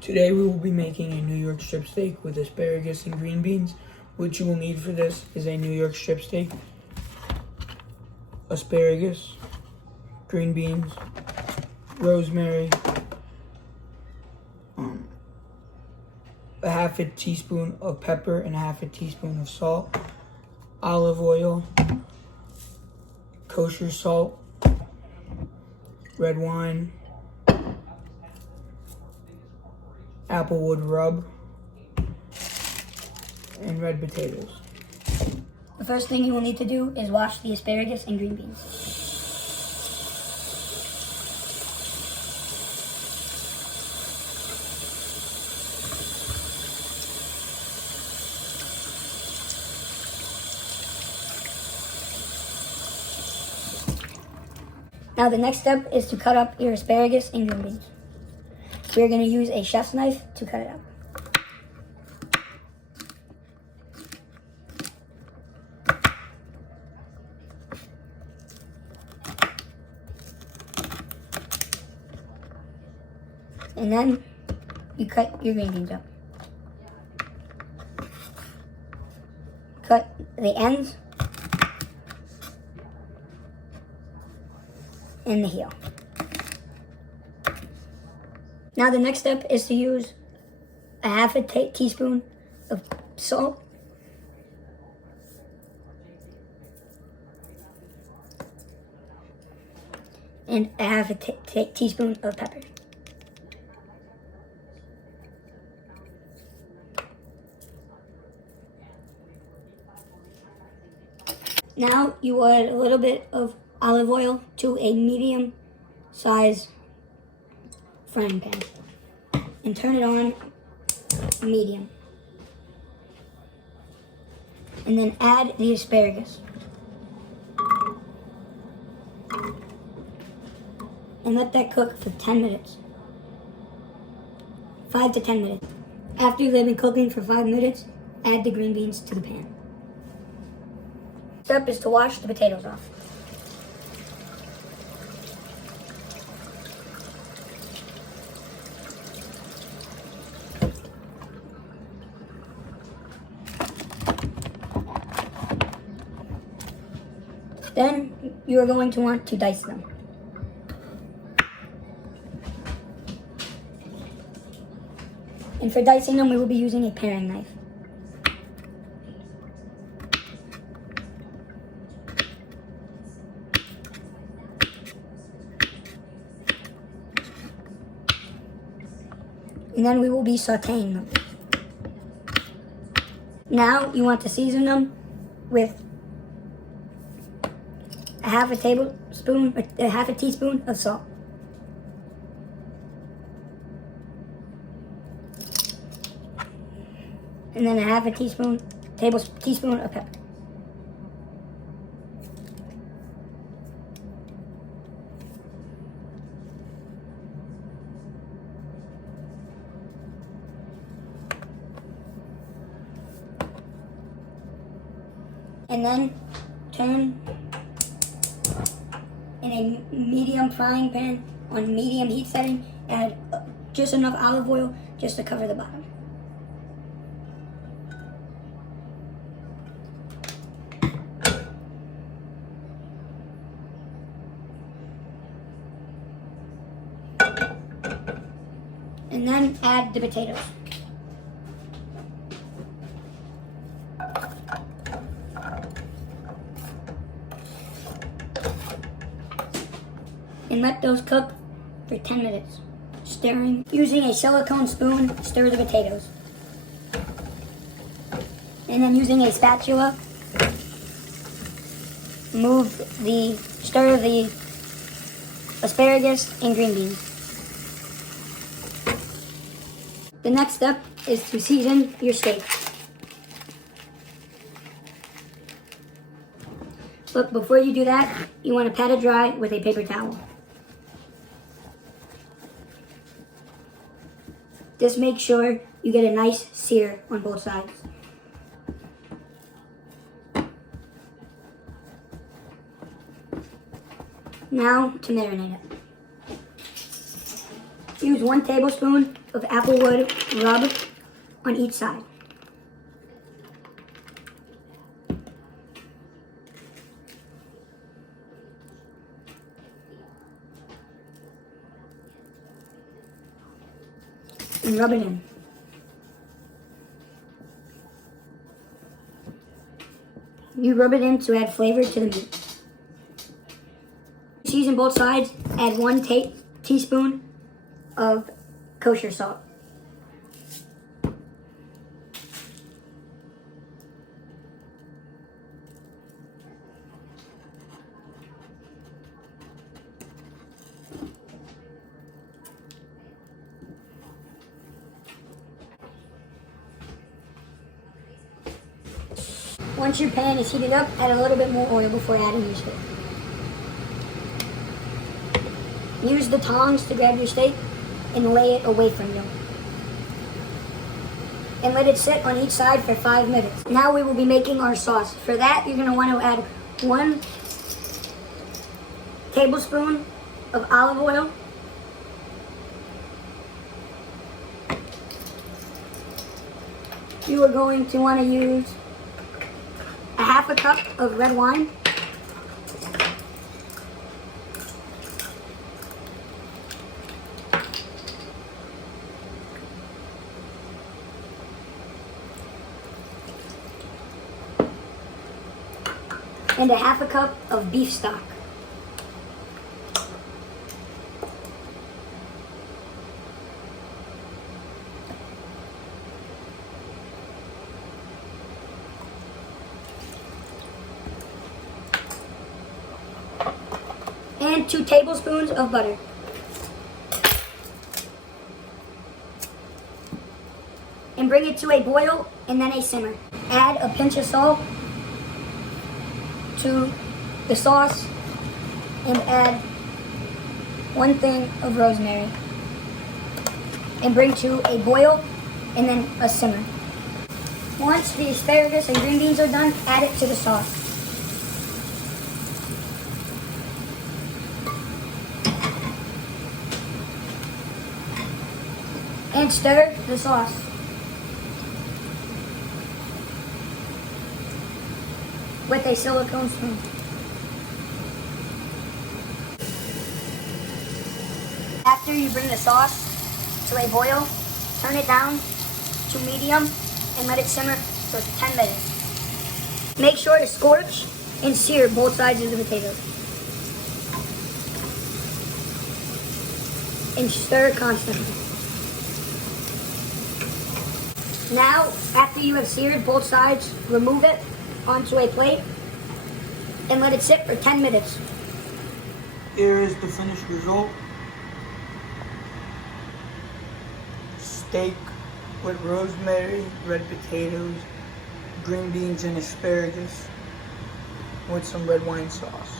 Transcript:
Today we will be making a New York strip steak with asparagus and green beans. What you will need for this is a New York strip steak, asparagus, green beans, rosemary, a half a teaspoon of pepper and a half a teaspoon of salt, olive oil, kosher salt, red wine, applewood rub, and red potatoes. The first thing you will need to do is wash the asparagus and green beans. Now the next step is to cut up your asparagus and green beans. We're going to use a chef's knife to cut it up. And then you cut your green beans up. Cut the ends and the heel. Now the next step is to use a half a teaspoon of salt, and a half a teaspoon of pepper. Now you add a little bit of olive oil to a medium size frying pan and turn it on medium. And then add the asparagus. And let that cook for 10 minutes. 5 to 10 minutes. After they've been cooking for 5 minutes, add the green beans to the pan. Step is to wash the potatoes off. Then you are going to want to dice them. And for dicing them, we will be using a paring knife. And then we will be sauteing them. Now you want to season them with a half a teaspoon of salt. And then a half a teaspoon of pepper. And then turn in a medium frying pan on medium heat setting. Add just enough olive oil just to cover the bottom. And then add the potatoes. And let those cook for 10 minutes. Stirring. Using a silicone spoon, stir the potatoes. And then using a spatula, stir the asparagus and green beans. The next step is to season your steak. But before you do that, you want to pat it dry with a paper towel. Just make sure you get a nice sear on both sides. Now to marinate it. Use 1 tablespoon of applewood rub on each side. And rub it in. You rub it in to add flavor to the meat. Season both sides, add 1 teaspoon of kosher salt. Once your pan is heated up, add a little bit more oil before adding your steak. Use the tongs to grab your steak and lay it away from you. And let it sit on each side for 5 minutes. Now we will be making our sauce. For that, you're going to want to add 1 tablespoon of olive oil, you are going to want to use a 1/2 cup of red wine, and a 1/2 cup of beef stock. And 2 tablespoons of butter. And bring it to a boil and then a simmer. Add a pinch of salt to the sauce and add 1 thing of rosemary. And bring to a boil and then a simmer. Once the asparagus and green beans are done, add it to the sauce. And stir the sauce. With a silicone spoon. After you bring the sauce to a boil, turn it down to medium and let it simmer for 10 minutes. Make sure to scorch and sear both sides of the potatoes. And stir constantly. Now, after you have seared both sides, remove it onto a plate and let it sit for 10 minutes. Here is the finished result. Steak with rosemary, red potatoes, green beans and asparagus with some red wine sauce.